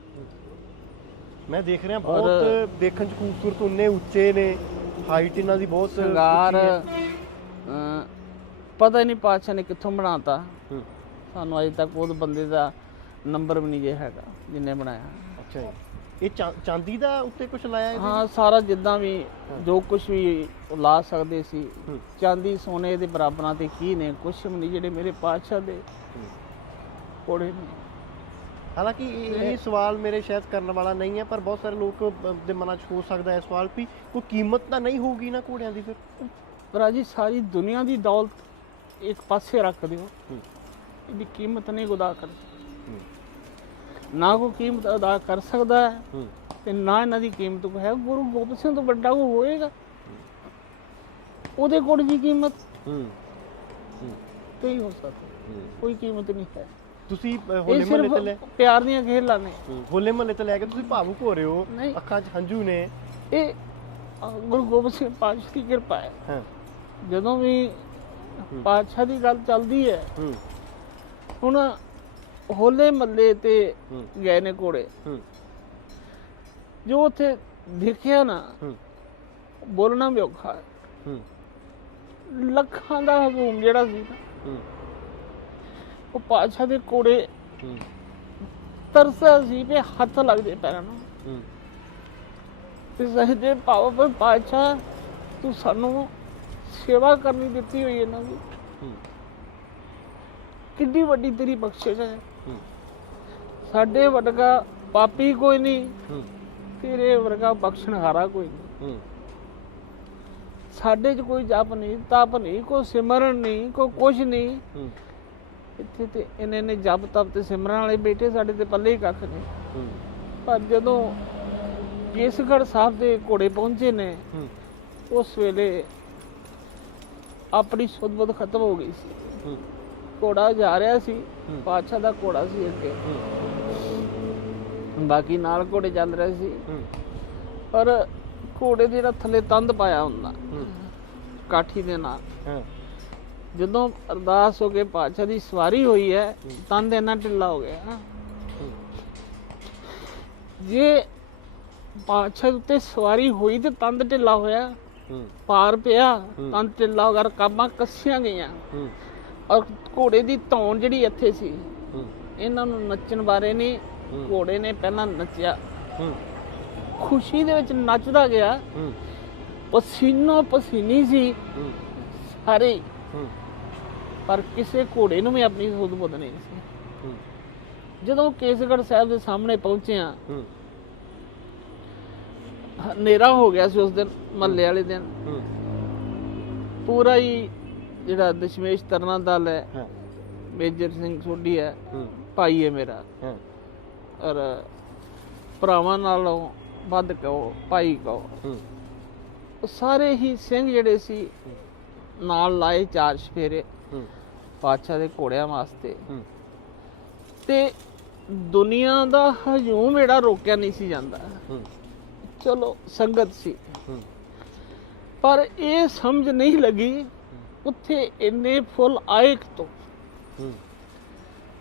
ਮੈਂ ਦੇਖ ਰਿਹਾ ਬਹੁਤ ਦੇਖਣ ਚ ਖੂਬਸੂਰਤ ਉਨੇ ਉੱਚੇ ਨੇ ਹਾਈਟ ਇਹਨਾਂ ਦੀ ਬਹੁਤ ਸ਼ਿੰਗਾਰ ਪਤਾ ਹੀ ਨਹੀਂ ਪਾਤਸ਼ਾਹ ਨੇ ਕਿੱਥੋਂ ਬਣਾਤਾ। ਸਾਨੂੰ ਅਜੇ ਤੱਕ ਉਹ ਬੰਦੇ ਦਾ ਨੰਬਰ ਵੀ ਨਹੀਂ ਜੇ ਹੈਗਾ ਜਿੰਨੇ ਬਣਾਇਆ। ਅੱਛਾ ਜੀ। ਇਹ ਚਾਂਦੀ ਦਾ ਉੱਤੇ ਕੁਝ ਲਾਇਆ ਇਹਦੇ? ਹਾਂ ਸਾਰਾ ਜਿੱਦਾਂ ਵੀ ਜੋ ਕੁਝ ਵੀ ਲਾ ਸਕਦੇ ਸੀ। ਚਾਂਦੀ ਸੋਨੇ ਦੇ ਬਰਾਬਰਾਂ ਤੇ ਕੀ ਨੇ ਕੁਝ ਵੀ ਨਹੀਂ ਜਿਹੜੇ ਮੇਰੇ ਪਾਤਸ਼ਾਹ ਦੇ। ਕੋੜੇ ਨੇ। ਹਾਲਾਂਕਿ ਇਹ ਸਵਾਲ ਮੇਰੇ ਸ਼ਾਇਦ ਕਰਨ ਵਾਲਾ ਨਹੀਂ ਹੈ ਪਰ ਬਹੁਤ ਸਾਰੇ ਲੋਕ ਦੇ ਮਨਾਂ 'ਚ ਹੋ ਸਕਦਾ ਹੈ ਸਵਾਲ ਵੀ ਕੋਈ ਕੀਮਤ ਤਾਂ ਨਹੀਂ ਹੋਊਗੀ ਨਾ ਘੋੜਿਆਂ ਦੀ ਫਿਰ? ਰਾਜੀ ਸਾਰੀ ਦੁਨੀਆ ਦੀ ਦੌਲਤ ਇੱਕ ਪਾਸੇ ਰੱਖ ਦਿਓ। ਹੂੰ। ਇਹਦੀ ਕੀਮਤ ਨਹੀਂ ਅਦਾ ਕਰ ਹੂੰ। ਨਾ ਕੋਈ ਕੀਮਤ ਅਦਾ ਕਰ ਸਕਦਾ ਹੈ ਹੂੰ। ਤੇ ਨਾ ਇਹਨਾਂ ਦੀ ਕੀਮਤ ਕੋਈ ਹੈ। ਗੁਰੂ ਗੋਬਿੰਦ ਸਿੰਘ ਤੋਂ ਵੱਡਾ ਕੋਈ ਹੋਏਗਾ। ਉਹਦੇ ਕੋਲ ਦੀ ਕੀਮਤ? ਹੂੰ। ਕਈ ਹੋ ਸਕਦੀ। ਹੂੰ। ਕੋਈ ਕੀਮਤ ਨਹੀਂ ਹੈ। ਤੁਸੀਂ ਹੋਲੇ ਮਹੱਲੇ ਤੇ ਲੈ ਪਿਆਰ ਦੀਆਂ ਖੇਲਾਂ ਨੇ। ਹੂੰ, ਹੋਲੇ ਮਹੱਲੇ ਤੇ ਲੈ ਕੇ ਤੁਸੀਂ ਭਾਵੁਕ ਹੋ ਰਹੇ ਹੋ। ਅੱਖਾਂ 'ਚ ਹੰਝੂ ਨੇ। ਇਹ ਗੁਰੂ ਗੋਬਿੰਦ ਸਿੰਘ ਪਾਤਸ਼ਾਹ ਦੀ ਕਿਰਪਾ ਹੈ। ਹਾਂ। ਜਦੋਂ ਵੀ ਪਾਤਸ਼ਾਹ ਦੀ ਗੱਲ ਚੱਲਦੀ ਹੈ। ਹੁਣ ਹੋਲੇ ਮੱਲੇ ਤੇ ਗਏ ਨੇ ਹੂੰ। ਜੋ ਉੱਥੇ ਦੇਖਿਆ ਨਾ ਬੋਲਣਾ ਵੀ ਔਖਾ ਹੈ। ਲੱਖਾਂ ਦਾ ਹਜੂਮ ਜਿਹੜਾ ਸੀ ਨਾ, ਉਹ ਪਾਤਸ਼ਾਹ ਦੇ ਹੂੰ। ਤਰਸਾ ਸੀ ਵੀ ਹੱਥ ਲੱਗ ਜੇ ਪੈਰਾਂ ਨੂੰ। ਤੇ ਸਹਜੇ ਪਾਵਨ ਪਾਤਸ਼ਾਹ ਤੂੰ ਸਾਨੂੰ ਸੇਵਾ ਕਰਨੀ ਦਿੱਤੀ ਹੋਈ ਨਾ ਵੀ ਹੂੰ। ਕਿੰਨੀ ਵੱਡੀ ਤੇਰੀ ਬਖਸ਼ਿਸ਼ ਹੈ। ਸਾਡੇ ਵਰਗਾ ਪਾਪੀ ਕੋਈ ਨਹੀਂ ਤੇਰੇ ਵਰਗਾ ਬਖਸ਼ਣਹਾਰਾ ਕੋਈ ਨਹੀਂ। ਸਾਡੇ 'ਚ ਕੋਈ ਜਪ ਨਹੀਂ ਤਪ ਨਹੀਂ ਕੋਈ ਸਿਮਰਨ ਨਹੀਂ ਕੋਈ ਕੁਝ ਨਹੀਂ। ਇੱਥੇ ਤੇ ਇਹਨੇ ਨੇ ਜਪ ਤਪ ਤੇ ਸਿਮਰਨ ਵਾਲੇ ਬੈਠੇ ਸਾਡੇ ਤੇ ਪੱਲੇ ਹੀ ਕੱਖ ਨਹੀਂ। ਹੂੰ। ਪਰ ਜਦੋਂ ਕੇਸਗੜ੍ਹ ਸਾਹਿਬ ਦੇ ਘੋੜੇ ਪਹੁੰਚੇ ਨੇ ਉਸ ਵੇਲੇ ਆਪਣੀ ਸੁਧ-ਬੁੱਧ ਖਤਮ ਹੋ ਗਈ ਸੀ। ਘੋੜਾ ਜਾ ਰਿਹਾ ਸੀ। ਪਾਤਸ਼ਾਹ ਦਾ ਘੋੜਾ ਸੀ ਅੱਗੇ। ਬਾਕੀ ਨਾਲ ਘੋੜੇ ਚੱਲ ਰਹੇ ਸੀ। ਪਰ ਘੋੜੇ ਦੇ ਜਿਹੜਾ ਥੱਲੇ ਤੰਦ ਪਾਇਆ ਹੁੰਦਾ। ਕਾਠੀ ਦੇ ਨਾਲ। ਜਦੋਂ ਅਰਦਾਸ ਹੋ ਕੇ ਪਾਤਸ਼ਾਹ ਦੀ ਸਵਾਰੀ ਹੋਈ ਹੈ ਤੰਦ ਇੰਨਾ ਢਿੱਲਾ ਹੋ ਗਿਆ। ਜੇ ਪਾਤਸ਼ਾਹ ਦੇ ਉੱਤੇ ਸਵਾਰੀ ਹੋਈ ਤੇ ਤੰਦ ਢਿੱਲਾ ਹੋਇਆ ਪਾਰ ਪਿਆ ਢਿੱਲਾ ਹੋ ਗਿਆ ਰਕਾਬਾਂ ਕੱਸੀਆਂ ਗਈਆਂ। ਔਰ ਘੋੜੇ ਦੀ ਧੌਣ ਜਿਹੜੀ ਇੱਥੇ ਸੀ ਇਹਨਾਂ ਨੂੰ ਨੱਚਣ ਬਾਰੇ ਨਹੀਂ। ਘੋੜੇ ਨੇ ਪਹਿਲਾਂ ਨੱਚਿਆ। ਖੁਸ਼ੀ ਦੇ ਵਿੱਚ ਨੱਚਦਾ ਗਿਆ। ਪਸੀਨੋ ਪਸੀਨੀ ਸੀ। ਹੂੰ। ਸਾਰੇ। ਹੀ। ਹੂੰ ਪਰ ਕਿਸੇ ਘੋੜੇ ਨੂੰ ਵੀ ਆਪਣੀ ਸੁਧ ਬੁੱਧ ਨਹੀਂ ਸੀ। ਜਦੋਂ ਕੇਸਗੜ੍ਹ ਸਾਹਿਬ ਦੇ ਸਾਹਮਣੇ ਪਹੁੰਚਿਆ ਹਨੇਰਾ ਹੋ ਗਿਆ ਸੀ ਉਸ ਦਿਨ ਮਹੱਲੇ ਵਾਲੇ ਦਿਨ। ਪੂਰਾ ਹੀ ਜਿਹੜਾ ਦਸ਼ਮੇਸ਼ ਤਰਨਾ ਦਲ ਹੈ ਮੇਜਰ ਸਿੰਘ ਸੋਢੀ ਹੈ ਭਾਈ ਹੈ ਮੇਰਾ। ਔਰ ਭਰਾਵਾਂ ਨਾਲੋਂ ਵੱਧ ਕਹੋ ਭਾਈ ਕਹੋ। ਸਾਰੇ ਹੀ ਸਿੰਘ ਜਿਹੜੇ ਸੀ ਨਾਲ ਲਾਏ ਚਾਰ ਸਫੇਰੇ ਪਾਤਸ਼ਾਹ ਦੇ ਘੋੜਿਆਂ ਵਾਸਤੇ। ਤੇ ਦੁਨੀਆ ਦਾ ਹਜੂਮ ਜਿਹੜਾ ਰੋਕਿਆ ਨਹੀਂ ਸੀ ਜਾਂਦਾ। ਚਲੋ ਸੰਗਤ ਸੀ। ਪਰ ਇਹ ਸਮਝ ਨਹੀਂ ਲੱਗੀ ਉੱਥੇ ਇੰਨੇ ਫੁੱਲ ਆਏ ਕਿਤੋਂ? ਹੂੰ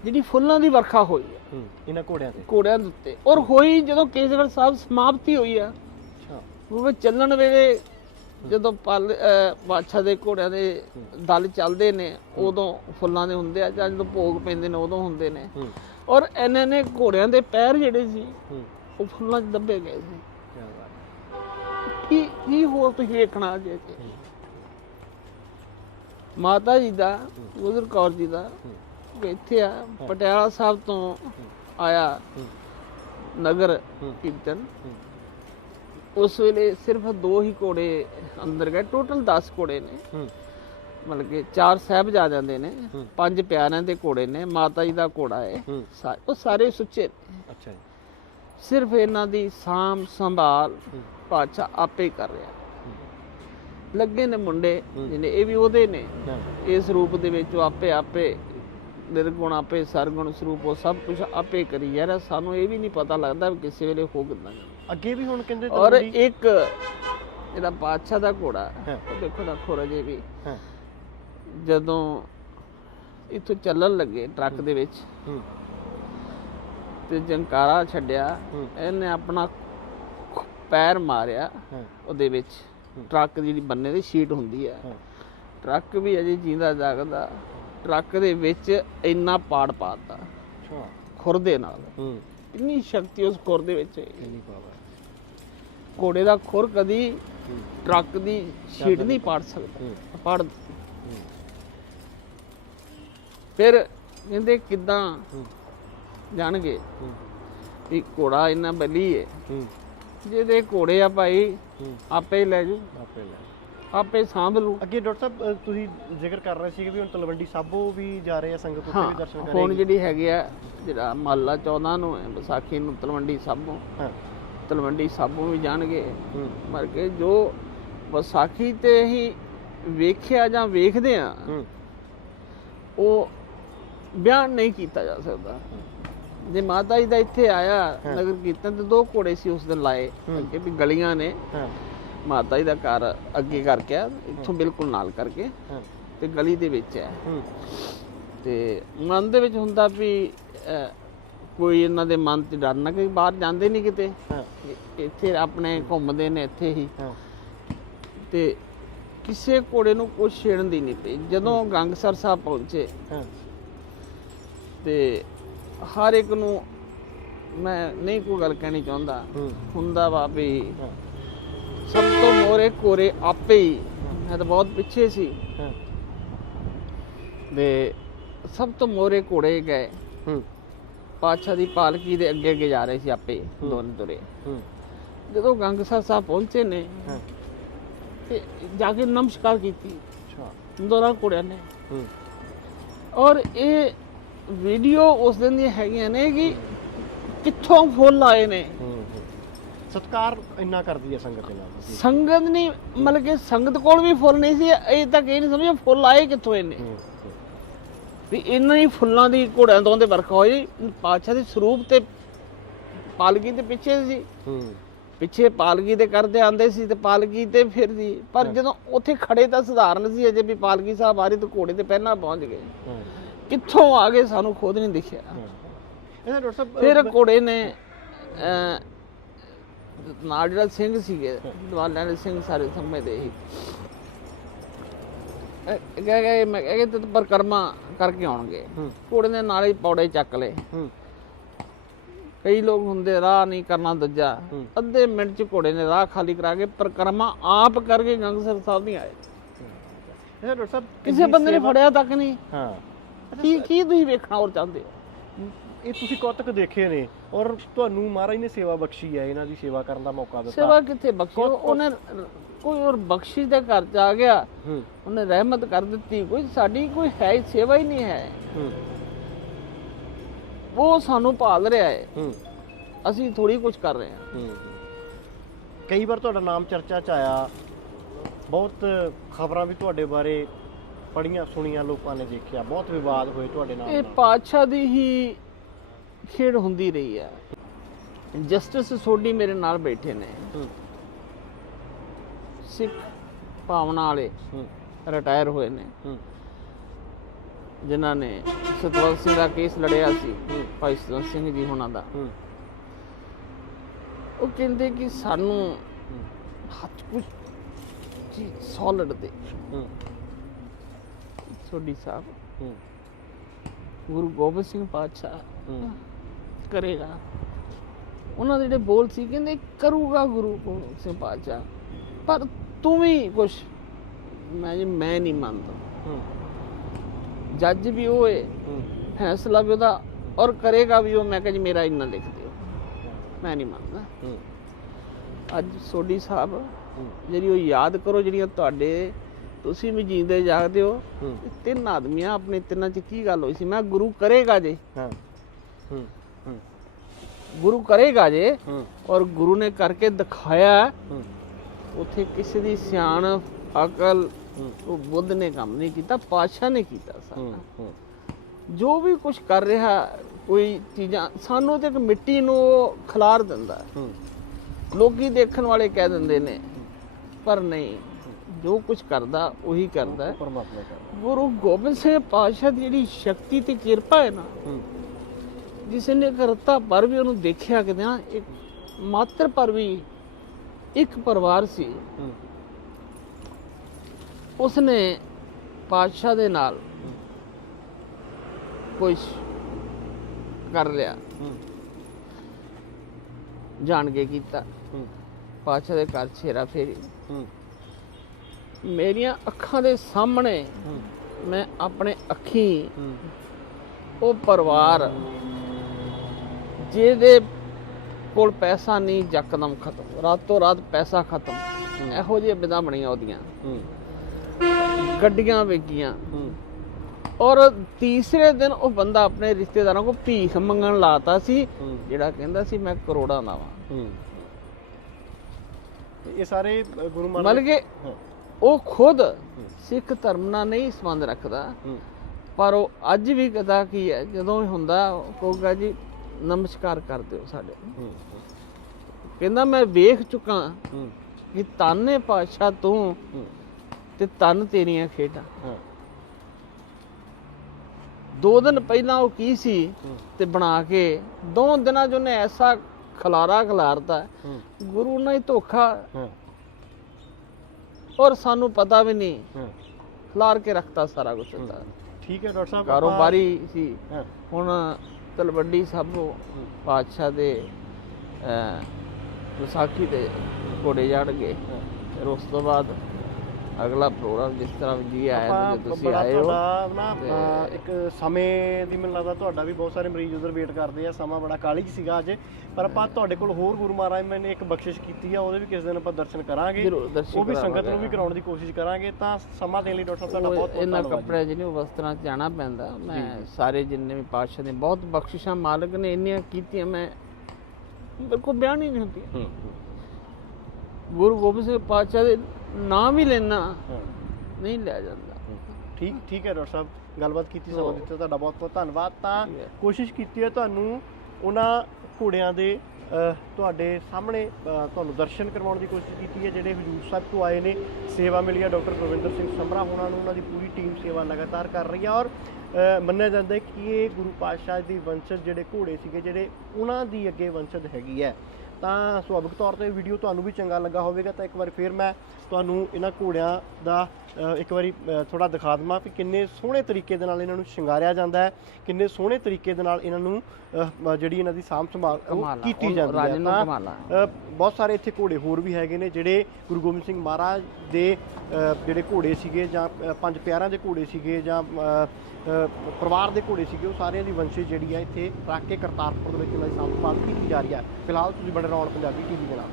ਜਿਹੜੀ ਫੁੱਲਾਂ ਦੀ ਵਰਖਾ ਹੋਈ ਹੂੰ। ਇਹਨਾਂ ਘੋੜਿਆਂ ਤੇ? ਘੋੜਿਆਂ ਦੇ ਉੱਤੇ। ਔਰ ਹੋਈ ਜਦੋਂ ਕੇਸਗੜ੍ਹ ਸਾਹਿਬ ਸਮਾਪਤੀ ਹੋਈ ਆ ਅੱਛਾ। ਉਹ ਚੱਲਣ ਵੇਲੇ ਜਦੋਂ ਪਲ ਬਾਦਸ਼ਾਹ ਦੇ ਘੋੜਿਆਂ ਦੇ ਦਲ ਚੱਲਦੇ ਨੇ ਉਦੋਂ ਫੁੱਲਾਂ ਦੇ ਹੁੰਦੇ ਆ ਜਾਂ ਜਦੋਂ ਭੋਗ ਪੈਂਦੇ ਨੇ ਉਦੋਂ ਹੁੰਦੇ ਨੇ। ਔਰ ਇਹਨਾਂ ਨੇ ਘੋੜਿਆਂ ਦੇ ਪੈਰ ਜਿਹੜੇ ਸੀ ਉਹ ਫੁੱਲਾਂ 'ਚ ਦੱਬੇ ਗਏ ਸੀ। ਕੀ ਕੀ ਹੋਰ ਤੁਸੀਂ ਵੇਖਣਾ ਜੇ ਤੇ ਮਾਤਾ ਜੀ ਦਾ ਗੁਜਰ ਕੌਰ ਜੀ ਦਾ ਇੱਥੇ ਆ ਪਟਿਆਲਾ ਸਾਹਿਬ ਤੋਂ ਆਇਆ ਨਗਰ। ਕੀਰਤਨ ਉਸ ਵੇਲੇ ਸਿਰਫ ਦੋ ਹੀ ਘੋੜੇ ਅੰਦਰ ਗਏ ਟੋਟਲ 10 ਘੋੜੇ ਨੇ ਮਤਲਬ ਕਿ ਚਾਰ ਸਾਹਿਬ ਜਾਂਦੇ ਨੇ। ਪੰਜ ਪਿਆਰਿਆਂ ਦੇ ਘੋੜੇ ਨੇ ਮਾਤਾ ਜੀ ਦਾ ਘੋੜਾ ਹੈ ਉਹ ਸਾਰੇ ਸੁੱਚੇ। ਅੱਛਾ ਜੀ ਸਿਰਫ ਇਹਨਾਂ ਦੀ ਸਾਂਭ ਸੰਭਾਲ। ਪਾਤਸ਼ਾਹ ਆਪੇ ਕਰ ਰਿਹਾ। ਲੱਗੇ ਨੇ ਮੁੰਡੇ। ਜਿਹਨੇ ਇਹ ਵੀ ਉਹਦੇ ਨੇ। ਇਸ ਰੂਪ ਦੇ ਵਿੱਚ ਉਹ ਆਪੇ ਆਪੇ ਨਿਰਗੁਣ ਆਪੇ ਸਰਗੁਣ ਸਰੂਪ ਉਹ ਸਭ ਕੁਝ ਆਪੇ ਕਰੀ ਯਾਰ ਸਾਨੂੰ ਇਹ ਵੀ ਨਹੀਂ ਪਤਾ ਲੱਗਦਾ ਵੀ ਕਿਸੇ ਵੇਲੇ ਹੋ ਕਿੱਦਾਂ। ਅੱਗੇ ਵੀ ਹੁਣ ਕਹਿੰਦੇ ਔਰ ਇੱਕ ਇਹਦਾ ਬਾਦਸ਼ਾਹ ਦਾ ਘੋੜਾ। ਉਹ ਦੇਖੋ ਨਾ ਖੋਰਜੇ ਵੀ। ਹਾਂ। ਜਦੋਂ ਇੱਥੋਂ ਚੱਲਣ ਲੱਗੇ ਟਰੱਕ ਦੇ ਵਿੱਚ ਤੇ ਜੰਕਾਰਾ ਛੱਡਿਆ। ਇਹਨੇ ਆਪਣਾ ਪੈਰ ਮਾਰਿਆ ਉਹਦੇ ਵਿੱਚ। ਟਰੱਕ ਦੀ ਜਿਹੜੀ ਬੰਨੇ ਦੀ ਸ਼ੀਟ ਹੁੰਦੀ ਹੈ। ਟਰੱਕ ਵੀ ਅਜੇ ਜਿੰਦਾ ਜਾਗਦਾ। ਟਰੱਕ ਦੇ ਵਿੱਚ ਇੰਨਾ ਪਾੜ ਪਾਤਾ ਅੱਛਾ। ਖੁਰ ਨਾਲ। ਹੂੰ। ਇੰਨੀ ਸ਼ਕਤੀ ਉਸ ਖੁਰ ਦੇ ਵਿੱਚ। ਕਿੰਨੀ ਪਾਵਰ। ਘੋੜੇ ਦਾ ਖੁਰ ਕਦੀ ਟਰੱਕ ਦੀ ਸ਼ੀਟ ਨਹੀਂ ਪਾੜ ਸਕਦਾ। ਪਾੜ ਫਿਰ ਕਹਿੰਦੇ ਕਿਦਾਂ ਜਾਣਗੇ ਵੀ ਘੋੜਾ ਇੰਨਾ ਬਲੀ ਹੈ ਹੂੰ। ਜਿਹਦੇ ਘੋੜੇ ਆ ਭਾਈ ਆਪੇ ਹੀ ਲੈ ਜੂ। ਆਪੇ ਲੈ ਆਪੇ ਸਾਂਭ ਲੂ। ਅੱਗੇ ਡਾਕਟਰ ਸਾਹਿਬ ਤੁਸੀਂ ਜ਼ਿਕਰ ਕਰ ਰਹੇ ਸੀ ਕਿ ਹੁਣ ਤਲਵੰਡੀ ਸਾਬੋ ਵੀ ਜਾ ਰਹੇ ਆ ਸੰਗਤ ਉੱਥੇ ਵੀ ਦਰਸ਼ਨ ਹੁਣ ਕਰੇਗੀ। ਜਿਹੜੀ ਹੈਗੀ ਆ ਜਿਹੜਾ ਮਹੱਲਾ 14 ਨੂੰ ਹੈ ਵਿਸਾਖੀ ਨੂੰ ਤਲਵੰਡੀ ਸਾਬੋਂ। ਹਾਂ। ਤਲਵੰਡੀ ਸਾਬੋਂ ਵੀ ਜਾਣਗੇ। ਮਰ ਕੇ ਜੋ ਵਿਸਾਖੀ ਤੇ ਹੀ ਵੇਖਿਆ ਜਾਂ ਵੇਖਦੇ ਆ ਉਹ ਬਿਆਨ ਨਹੀਂ ਕੀਤਾ ਜਾ ਸਕਦਾ। ਜੇ ਮਾਤਾ ਜੀ ਦਾ ਇੱਥੇ ਆਇਆ। ਨਗਰ ਕੀਰਤਨ ਤੇ ਦੋ ਘੋੜੇ ਸੀ ਉਸ ਦਿਨ ਲਾਏ। ਅੱਗੇ ਵੀ ਗਲੀਆਂ ਨੇ। ਮਾਤਾ ਜੀ ਦਾ ਘਰ ਅੱਗੇ ਕਰਕੇ ਆ, ਇੱਥੋਂ ਬਿਲਕੁਲ ਨਾਲ ਕਰਕੇ ਤੇ ਗਲੀ ਦੇ ਵਿੱਚ ਹੈ। ਤੇ ਮਨ ਦੇ ਵਿੱਚ ਹੁੰਦਾ ਵੀ ਕੋਈ ਇਹਨਾਂ ਦੇ ਮਨ 'ਚ ਡਰ ਨਾ ਕਿ ਬਾਹਰ ਜਾਂਦੇ ਨਹੀਂ ਕਿਤੇ। ਇੱਥੇ ਆਪਣੇ ਘੁੰਮਦੇ ਨੇ ਇੱਥੇ ਹੀ। ਤੇ ਕਿਸੇ ਘੋੜੇ ਨੂੰ ਕੁਛ ਛੇੜਨ ਦੀ ਨਹੀਂ ਪਈ। ਜਦੋਂ ਗੰਗਸਰ ਸਾਹਿਬ ਪਹੁੰਚੇ ਤੇ ਹਰ ਇੱਕ ਨੂੰ ਮੈਂ ਨਹੀਂ ਕੋਈ ਗੱਲ ਕਹਿਣੀ ਚਾਹੁੰਦਾ। ਹੁੰਦਾ ਵਾ ਵੀ ਸਭ ਤੋਂ ਮੋਰੇ ਕੋਰੇ ਆਪੇ ਹੀ। ਮੈਂ ਤਾਂ ਬਹੁਤ ਪਿੱਛੇ ਸੀ। ਤੇ ਸਭ ਤੋਂ ਮੋਰੇ ਘੋੜੇ ਗਏ। ਹੂੰ। ਪਾਤਸ਼ਾਹ ਦੀ ਪਾਲਕੀ ਦੇ ਅੱਗੇ ਅੱਗੇ ਜਾ ਰਹੇ ਸੀ ਆਪੇ ਦੋਨੇ ਤੁਰੇ ਹੂੰ। ਜਦੋਂ ਗੰਗਸਰ ਸਾਹਿਬ ਪਹੁੰਚੇ ਨੇ ਤੇ ਜਾ ਕੇ ਨਮਸਕਾਰ ਕੀਤੀ। ਅੱਛਾ। ਦੋਨਾਂ ਘੋੜਿਆਂ ਨੇ। ਹੂੰ। ਔਰ ਇਹ ਵੀਡੀਓ ਉਸ ਦਿਨ ਦੀਆਂ ਹੈਗੀਆਂ ਨੇ ਕਿ ਕਿੱਥੋਂ ਫੁੱਲ ਆਏ ਨੇ। ਸਤਿਕਾਰ ਇੰਨਾ ਕਰਦੀ ਹੈ ਸੰਗਤ ਦਾ ਸੰਗਤ ਨਹੀਂ ਮਤਲਬ ਕਿ ਸੰਗਤ ਕੋਲ ਵੀ ਫੁੱਲ ਨਹੀਂ ਸੀ ਇਹ ਤੱਕ ਇਹ ਨਹੀਂ ਸਮਝਿਆ ਫੁੱਲ ਆਏ ਕਿੱਥੋਂ ਇਹਨੇ ਵੀ ਇਹਨਾਂ ਹੀ ਫੁੱਲਾਂ ਦੀ ਘੋੜਿਆਂ ਤੋਂ ਦੇ ਵਰਖਾ ਹੋਈ ਪਾਤਸ਼ਾਹ ਦੇ ਸਰੂਪ ਤੇ ਪਾਲਕੀ ਦੇ ਪਿੱਛੇ ਸੀ। ਪਿੱਛੇ ਪਾਲਕੀ ਦੇ ਕਰਦੇ ਆਂਦੇ ਸੀ ਤੇ ਪਾਲਕੀ ਤੇ ਫਿਰਦੀ ਪਰ ਜਦੋਂ ਉੱਥੇ ਖੜੇ ਤਾਂ ਸਧਾਰਨ ਸੀ ਅਜੇ ਵੀ ਪਾਲਕੀ ਸਾਹਿਬ ਆ ਰਹੀ ਤੇ ਘੋੜੇ ਤੇ ਪਹਿਲਾਂ ਪਹੁੰਚ ਗਏ। ਕਿੱਥੋਂ ਆ ਗਏ ਸਾਨੂੰ ਖੁਦ ਨਹੀਂ ਦਿਖਿਆ। ਇਹਦਾ ਡਾਕਟਰ ਸਾਹਿਬ ਫਿਰ ਘੋੜੇ ਨੇ ਨਾਲ ਜਿਹੜਾ ਸਿੰਘ ਸੀਗੇ ਦਵਾਲਿਆਂ ਦੇ ਸਿੰਘ ਸਾਰੇ ਸਮਝਦੇ ਸੀ ਇਹ ਕਹਿ ਗਏ ਮੈਂ ਕਹਿ ਤੇ ਪਰਕਰਮਾ ਕਰਕੇ ਆਉਣਗੇ। ਹੂੰ। ਘੋੜੇ ਨੇ ਨਾਲ ਹੀ ਪੌੜੇ ਚੱਕ ਲਏ। ਹੂੰ। ਕਈ ਲੋਕ ਹੁੰਦੇ ਰਾਹ ਨਹੀਂ ਕਰਨਾ ਦੂਜਾ। ਹੂੰ। ਅੱਧੇ ਮਿੰਟ ਚ ਘੋੜੇ ਨੇ ਰਾਹ ਖਾਲੀ ਕਰਾ ਕੇ ਪਰਕਰਮਾ ਆਪ ਕਰਕੇ ਗੰਗਸਰ ਸਾਹਿਬ ਨਹੀਂ ਆਏ। ਇਹਦਾ ਡਾਕਟਰ ਸਾਹਿਬ ਕਿਸੇ ਬੰਦੇ ਨੇ ਫੜਿਆ ਤੱਕ ਨਹੀਂ। ਹਾਂ। ਕੀ ਕੀ ਤੁਸੀਂ ਵੇਖਣਾ ਹੋਰ ਚਾਹੁੰਦੇ ਹੋ? ਇਹ ਤੁਸੀਂ ਕੌਤਕ ਦੇਖੇ ਨੇ ਔਰ ਤੁਹਾਨੂੰ ਮਹਾਰਾਜ ਨੇ ਸੇਵਾ ਬਖਸ਼ੀ ਹੈ ਇਹਨਾਂ ਦੀ ਸੇਵਾ ਕਰਨ ਦਾ ਮੌਕਾ ਦਿੱਤਾ। ਸੇਵਾ ਕਿੱਥੇ ਬਖਸ਼ੀ? ਉਹਨੇ ਕੋਈ ਹੋਰ ਬਖਸ਼ਿਸ਼ ਦੇ ਘਰ ਚ ਆ ਗਿਆ। ਹੂੰ। ਉਹਨੇ ਰਹਿਮਤ ਕਰ ਦਿੱਤੀ। ਕੋਈ ਸਾਡੀ ਕੋਈ ਹੈ ਹੀ ਸੇਵਾ ਹੀ ਨਹੀਂ ਹੈ। ਹੂੰ। ਉਹ ਸਾਨੂੰ ਭਾਲ ਰਿਹਾ ਹੈ। ਹੂੰ। ਅਸੀਂ ਥੋੜੀ ਕੁਝ ਕਰ ਰਹੇ ਹਾਂ। ਹੂੰ। ਕਈ ਵਾਰ ਤੁਹਾਡਾ ਨਾਮ ਚਰਚਾ ਚ ਆਇਆ। ਬਹੁਤ ਖਬਰਾਂ ਵੀ ਤੁਹਾਡੇ ਬਾਰੇ ਪੜੀਆਂ ਸੁਣੀਆਂ ਲੋਕਾਂ ਨੇ ਦੇਖਿਆ ਬਹੁਤ ਵਿਵਾਦ ਹੋਏ ਤੁਹਾਡੇ ਨਾਲ। ਇਹ ਪਾਤਸ਼ਾਹ ਦੀ ਹੀ ਖੇਡ ਹੁੰਦੀ ਰਹੀ ਹੈ। ਜਸਟਿਸ ਸੋਢੀ ਮੇਰੇ ਨਾਲ ਬੈਠੇ ਨੇ। ਸਿੱਖ ਭਾਵਨਾ ਵਾਲੇ ਰਿਟਾਇਰ ਹੋਏ ਨੇ। ਜਿਨ੍ਹਾਂ ਨੇ ਸਤਵੰਤ ਸਿੰਘ ਦਾ ਕੇਸ ਲੜਿਆ ਸੀ। ਭਾਈ ਸਤਵੰਤ ਸਿੰਘ ਜੀ ਹੁਣਾਂ ਦਾ। ਉਹ ਕਹਿੰਦੇ ਕਿ ਸਾਨੂੰ ਹੱਥ ਕੁਝ ਜੀ ਸੋਲਿਡ ਦੇ। ਸੋਢੀ ਸਾਹਿਬ। ਹੂੰ। ਗੁਰੂ ਗੋਬਿੰਦ ਸਿੰਘ ਪਾਤਸ਼ਾਹ ਹੂੰ। ਕਰੇਗਾ। ਉਹਨਾਂ ਦੇ ਜਿਹੜੇ ਬੋਲ ਸੀ ਕਹਿੰਦੇ ਕਰੂਗਾ ਗੁਰੂ ਗੋਬਿੰਦ ਸਿੰਘ ਪਾਤਸ਼ਾਹ। ਪਰ ਤੂੰ ਵੀ ਕੁਛ ਮੈਂ ਜੀ ਮੈਂ ਨਹੀਂ ਮੰਨਦਾ। ਜੱਜ ਵੀ ਉਹ ਹੈ। ਫੈਸਲਾ ਵੀ ਉਹਦਾ ਔਰ ਕਰੇਗਾ ਵੀ ਉਹ। ਮੈਂ ਕਿਹਾ ਜੀ ਮੇਰਾ ਇੰਨਾ ਲਿਖ ਦਿਓ। ਮੈਂ ਨਹੀਂ ਮੰਨਦਾ। ਅੱਜ ਸੋਢੀ ਸਾਹਿਬ ਜਿਹੜੀ ਉਹ ਯਾਦ ਕਰੋ ਜਿਹੜੀਆਂ ਤੁਹਾਡੇ ਤੁਸੀਂ ਵੀ ਜੀਂਦੇ ਜਾਗਦੇ ਹੋ। ਇਹ ਤਿੰਨ ਆਦਮੀਆਂ ਆਪਣੇ ਤਿੰਨਾਂ 'ਚ ਕੀ ਗੱਲ ਹੋਈ ਸੀ? ਮੈਂ ਗੁਰੂ ਕਰੇਗਾ ਜੇ। ਹਾਂ। ਹੂੰ ਹੂੰ। ਗੁਰੂ ਕਰੇਗਾ ਜੇ। ਔਰ ਗੁਰੂ ਨੇ ਕਰਕੇ ਦਿਖਾਇਆ। ਉੱਥੇ ਕਿਸੇ ਦੀ ਸਿਆਣਪ ਅਕਲ ਉਹ ਬੁੱਧ ਨੇ ਕੰਮ ਨਹੀਂ ਕੀਤਾ ਪਾਤਸ਼ਾਹ ਨੇ ਕੀਤਾ ਸਾਰਾ। ਜੋ ਵੀ ਕੁਝ ਕਰ ਰਿਹਾ ਕੋਈ ਚੀਜ਼ਾਂ ਸਾਨੂੰ ਤੇ ਇੱਕ ਮਿੱਟੀ ਨੂੰ ਖਿਲਾਰ ਦਿੰਦਾ। ਲੋਕੀ ਦੇਖਣ ਵਾਲੇ ਕਹਿ ਦਿੰਦੇ ਨੇ ਪਰ ਨਹੀਂ। ਜੋ ਕੁਝ ਕਰਦਾ ਉਹੀ ਕਰਦਾ। ਪਰਮਾਤਮਾ ਗੁਰੂ ਗੋਬਿੰਦ ਸਿੰਘ ਪਾਤਸ਼ਾਹ ਦੀ ਜਿਹੜੀ ਸ਼ਕਤੀ ਤੇ ਕਿਰਪਾ ਹੈ ਨਾ ਜਿਸ ਨੇ ਕਰਤਾ ਪਰ ਵੀ ਉਹਨੂੰ ਦੇਖਿਆ ਕਿਤੇ ਨਾ ਇੱਕ ਮਾਤਰ ਪਰ ਵੀ ਇੱਕ ਪਰਿਵਾਰ ਸੀ। ਉਸਨੇ ਪਾਤਸ਼ਾਹ ਦੇ ਨਾਲ ਕੁਝ ਕਰ ਲਿਆ। ਜਾਣ ਕੇ ਕੀਤਾ। ਪਾਤਸ਼ਾਹ ਦੇ ਘਰ ਛੇਰਾ ਫੇਰੀ। ਮੇਰੀਆਂ ਅੱਖਾਂ ਦੇ ਸਾਹਮਣੇ ਮੈਂ ਆਪਣੇ ਅੱਖੀ ਉਹ ਪਰਿਵਾਰ ਜਿਹਦੇ ਕੋਲ ਪੈਸਾ ਨਹੀਂ ਯਕਦਮ ਖਤਮ। ਰਾਤੋਂ ਰਾਤ ਪੈਸਾ ਖਤਮ। ਇਹੋ ਜਿਹੀ ਬਿਦਾਂ ਬਣੀਆਂ ਉਹਦੀਆਂ। ਗੱਡੀਆਂ ਵੇਗੀਆਂ। ਔਰ ਤੀਸਰੇ ਦਿਨ ਉਹ ਬੰਦਾ ਆਪਣੇ ਰਿਸ਼ਤੇਦਾਰਾਂ ਕੋਲ ਭੀਖ ਮੰਗਣ ਲਾਤਾ ਸੀ ਜਿਹੜਾ ਕਹਿੰਦਾ ਸੀ ਮੈਂ ਕਰੋੜਾਂ ਦਾ ਵਾਂ। ਇਹ ਸਾਰੇ ਗੁਰੂ ਮਹਾਰਾਜ ਮਤਲਬ ਕਿ ਉਹ ਖੁਦ ਸਿੱਖ ਧਰਮ ਨਾਲ ਨਹੀਂ ਸੰਬੰਧ ਰੱਖਦਾ। ਪਰ ਉਹ ਅੱਜ ਵੀ ਕਦਾ ਕੀ ਹੈ ਜਦੋਂ ਵੀ ਹੁੰਦਾ ਕਹੂਗਾ ਜੀ ਨਮਸਕਾਰ ਕਰ ਦਿਓ ਸਾਡੇ ਕਹਿੰਦਾ ਮੈਂ ਵੇਖ ਚੁੱਕਾ ਕਿ ਤਾਨੇ ਪਾਸ਼ਾ ਤੂੰ ਤੇ ਤਨ ਤੇਰੀਆਂ ਖੇਡਾਂ। ਦੋ ਦਿਨ ਪਹਿਲਾਂ ਉਹ ਕੀ ਸੀ ਤੇ ਬਣਾ ਕੇ ਦੋ ਦਿਨਾਂ 'ਚ ਉਹਨੇ ਐਸਾ ਖਲਾਰਾ ਖਲਾਰਤਾ। ਗੁਰੂ ਹੀ ਧੋਖਾ ਔਰ ਸਾਨੂੰ ਪਤਾ ਵੀ ਨਹੀਂ। ਖਲਾਰ ਕੇ ਰੱਖਤਾ ਸਾਰਾ ਕੁਝ ਹੁੰਦਾ ਠੀਕ ਹੈ ਡਾਕਟਰ ਸਾਹਿਬ ਕਾਰੋਬਾਰੀ ਸੀ। ਹੁਣ ਤਲਵੱਡੀ ਸਾਹਿਬੋ ਪਾਤਸ਼ਾਹ ਦੇ ਵਿਸਾਖੀ ਚੜ੍ਹ ਗਏ ਹਾਂ। ਫਿਰ ਉਸ ਤੋਂ ਬਾਅਦ ਅਗਲਾ ਪ੍ਰੋਗਰਾਮ ਜਿਸ ਤਰ੍ਹਾਂ ਜੀ ਆਇਆ ਜੇ ਤੁਸੀਂ ਆਏ ਹੋ ਨਾ ਇੱਕ ਸਮੇਂ ਦੀ ਮੈਨੂੰ ਲੱਗਦਾ ਤੁਹਾਡਾ ਵੀ ਬਹੁਤ ਸਾਰੇ ਮਰੀਜ਼ ਉਧਰ ਵੇਟ ਕਰਦੇ ਆ ਸਮਾਂ ਬੜਾ ਕਾਲੀ ਸੀਗਾ ਅੱਜ। ਪਰ ਆਪਾਂ ਤੁਹਾਡੇ ਕੋਲ ਹੋਰ ਗੁਰੂ ਮਹਾਰਾਜ ਮੈਨੇ ਇੱਕ ਬਖਸ਼ਿਸ਼ ਕੀਤੀ ਆ ਉਹਦੇ ਵੀ ਕਿਸੇ ਦਿਨ ਆਪਾਂ ਦਰਸ਼ਨ ਕਰਾਂਗੇ। ਉਹ ਵੀ ਸੰਗਤ ਨੂੰ। ਵੀ ਕਰਾਉਣ ਦੀ ਕੋਸ਼ਿਸ਼ ਕਰਾਂਗੇ ਤਾਂ ਸਮਾਂ ਦੇਣ ਲਈ ਡਾਕਟਰ ਸਾਹਿਬ ਤੁਹਾਡਾ ਬਹੁਤ ਬਹੁਤ ਇਹਨਾਂ ਨਹੀਂ ਉਹ ਵਸਤਰਾਂ ਜਾਣਾ ਪੈਂਦਾ। ਮੈਂ ਸਾਰੇ ਜਿੰਨੇ ਵੀ ਪਾਤਸ਼ਾਹ ਨੇ ਬਹੁਤ ਬਖਸ਼ਿਸ਼ਾਂ ਮਾਲਕ ਨੇ ਇੰਨੀਆਂ ਕੀਤੀਆਂ ਮੈਂ ਮੇਰੇ ਕੋਲ ਬਿਆਨ ਹੀ ਨਹੀਂ ਹੁੰਦੀ। ਗੁਰੂ ਗੋਬਿੰਦ ਸਿੰਘ ਪਾਤਸ਼ਾਹ ਦੇ ਨਾਮ ਹੀ ਲੈਣਾ। ਨਹੀਂ ਲਿਆ ਜਾਂਦਾ। ਠੀਕ ਠੀਕ ਹੈ ਡਾਕਟਰ ਸਾਹਿਬ ਗੱਲਬਾਤ ਕੀਤੀ ਸਮਾਂ ਦਿੱਤਾ ਤੁਹਾਡਾ ਬਹੁਤ ਬਹੁਤ ਧੰਨਵਾਦ। ਤਾਂ। ਕੋਸ਼ਿਸ਼ ਕੀਤੀ ਹੈ ਤੁਹਾਨੂੰ ਉਹਨਾਂ ਘੋੜਿਆਂ ਦੇ ਤੁਹਾਡੇ ਸਾਹਮਣੇ ਤੁਹਾਨੂੰ ਦਰਸ਼ਨ ਕਰਵਾਉਣ ਦੀ ਕੋਸ਼ਿਸ਼ ਕੀਤੀ ਹੈ ਜਿਹੜੇ ਹਜੂਰ ਸਾਹਿਬ ਤੋਂ ਆਏ ਨੇ। ਸੇਵਾ ਮਿਲੀ ਹੈ ਡਾਕਟਰ ਗੁਰਵਿੰਦਰ ਸਿੰਘ ਸਮਰਾ ਹੋਣਾ ਨੂੰ ਉਹਨਾਂ ਦੀ ਪੂਰੀ ਟੀਮ ਸੇਵਾ ਲਗਾਤਾਰ ਕਰ ਰਹੀ ਹੈ। ਔਰ ਮੰਨਿਆ ਜਾਂਦਾ ਹੈ ਕਿ ਇਹ ਗੁਰੂ ਪਾਤਸ਼ਾਹ ਦੀ ਵੰਸ਼ਜ ਜਿਹੜੇ ਘੋੜੇ ਸੀਗੇ ਜਿਹੜੇ ਉਹਨਾਂ ਦੀ ਅੱਗੇ ਵੰਸ਼ਜ ਹੈਗੀ ਹੈ। ਤਾਂ ਸੁਭਾਵਿਕ ਤੌਰ ਤੇ ਵੀਡੀਓ ਤੁਹਾਨੂੰ ਵੀ ਚੰਗਾ ਲੱਗਾ ਹੋਵੇਗਾ ਤਾਂ ਇੱਕ ਵਾਰ ਫਿਰ ਮੈਂ ਤੁਹਾਨੂੰ ਇਹਨਾਂ ਘੋੜਿਆਂ ਦਾ ਇੱਕ ਵਾਰੀ ਥੋੜਾ ਦਿਖਾ ਦਵਾਂ ਕਿ ਕਿੰਨੇ ਸੋਹਣੇ ਤਰੀਕੇ ਦੇ ਨਾਲ ਇਹਨਾਂ ਨੂੰ ਸ਼ਿੰਗਾਰਿਆ ਜਾਂਦਾ ਹੈ ਕਿੰਨੇ ਸੋਹਣੇ ਤਰੀਕੇ ਦੇ ਨਾਲ ਇਹਨਾਂ ਨੂੰ ਜਿਹੜੀ ਇਹਨਾਂ ਦੀ ਸਾਂਭ ਸੰਭਾਲ ਕੀਤੀ ਜਾਂਦੀ ਹੈ। ਤਾਂ ਬਹੁਤ ਸਾਰੇ ਇੱਥੇ ਘੋੜੇ ਹੋਰ ਵੀ ਹੈਗੇ ਨੇ ਜਿਹੜੇ ਗੁਰੂ ਗੋਬਿੰਦ ਸਿੰਘ ਮਹਾਰਾਜ ਦੇ ਜਿਹੜੇ ਘੋੜੇ ਸੀਗੇ ਜਾਂ ਪੰਜ ਪਿਆਰਿਆਂ ਦੇ ਘੋੜੇ ਸੀਗੇ ਜਾਂ ਪਰਿਵਾਰ ਦੇ ਘੋੜੇ ਸੀਗੇ, ਉਹ ਸਾਰਿਆਂ ਦੀ ਵੰਸ਼ਜ ਜਿਹੜੀ ਹੈ ਇੱਥੇ ਰੱਖ ਕੇ ਕਰਤਾਰਪੁਰ ਦੇ ਵਿੱਚ ਇਹਨਾਂ ਦੀ ਸਾਂਭ ਕੀਤੀ ਜਾ ਰਹੀ ਹੈ ਫਿਲਹਾਲ ਤੁਸੀਂ ਬਣੇ ਰਹੋ ਪੰਜਾਬੀ ਟੀਵੀ ਦੇ ਨਾਲ।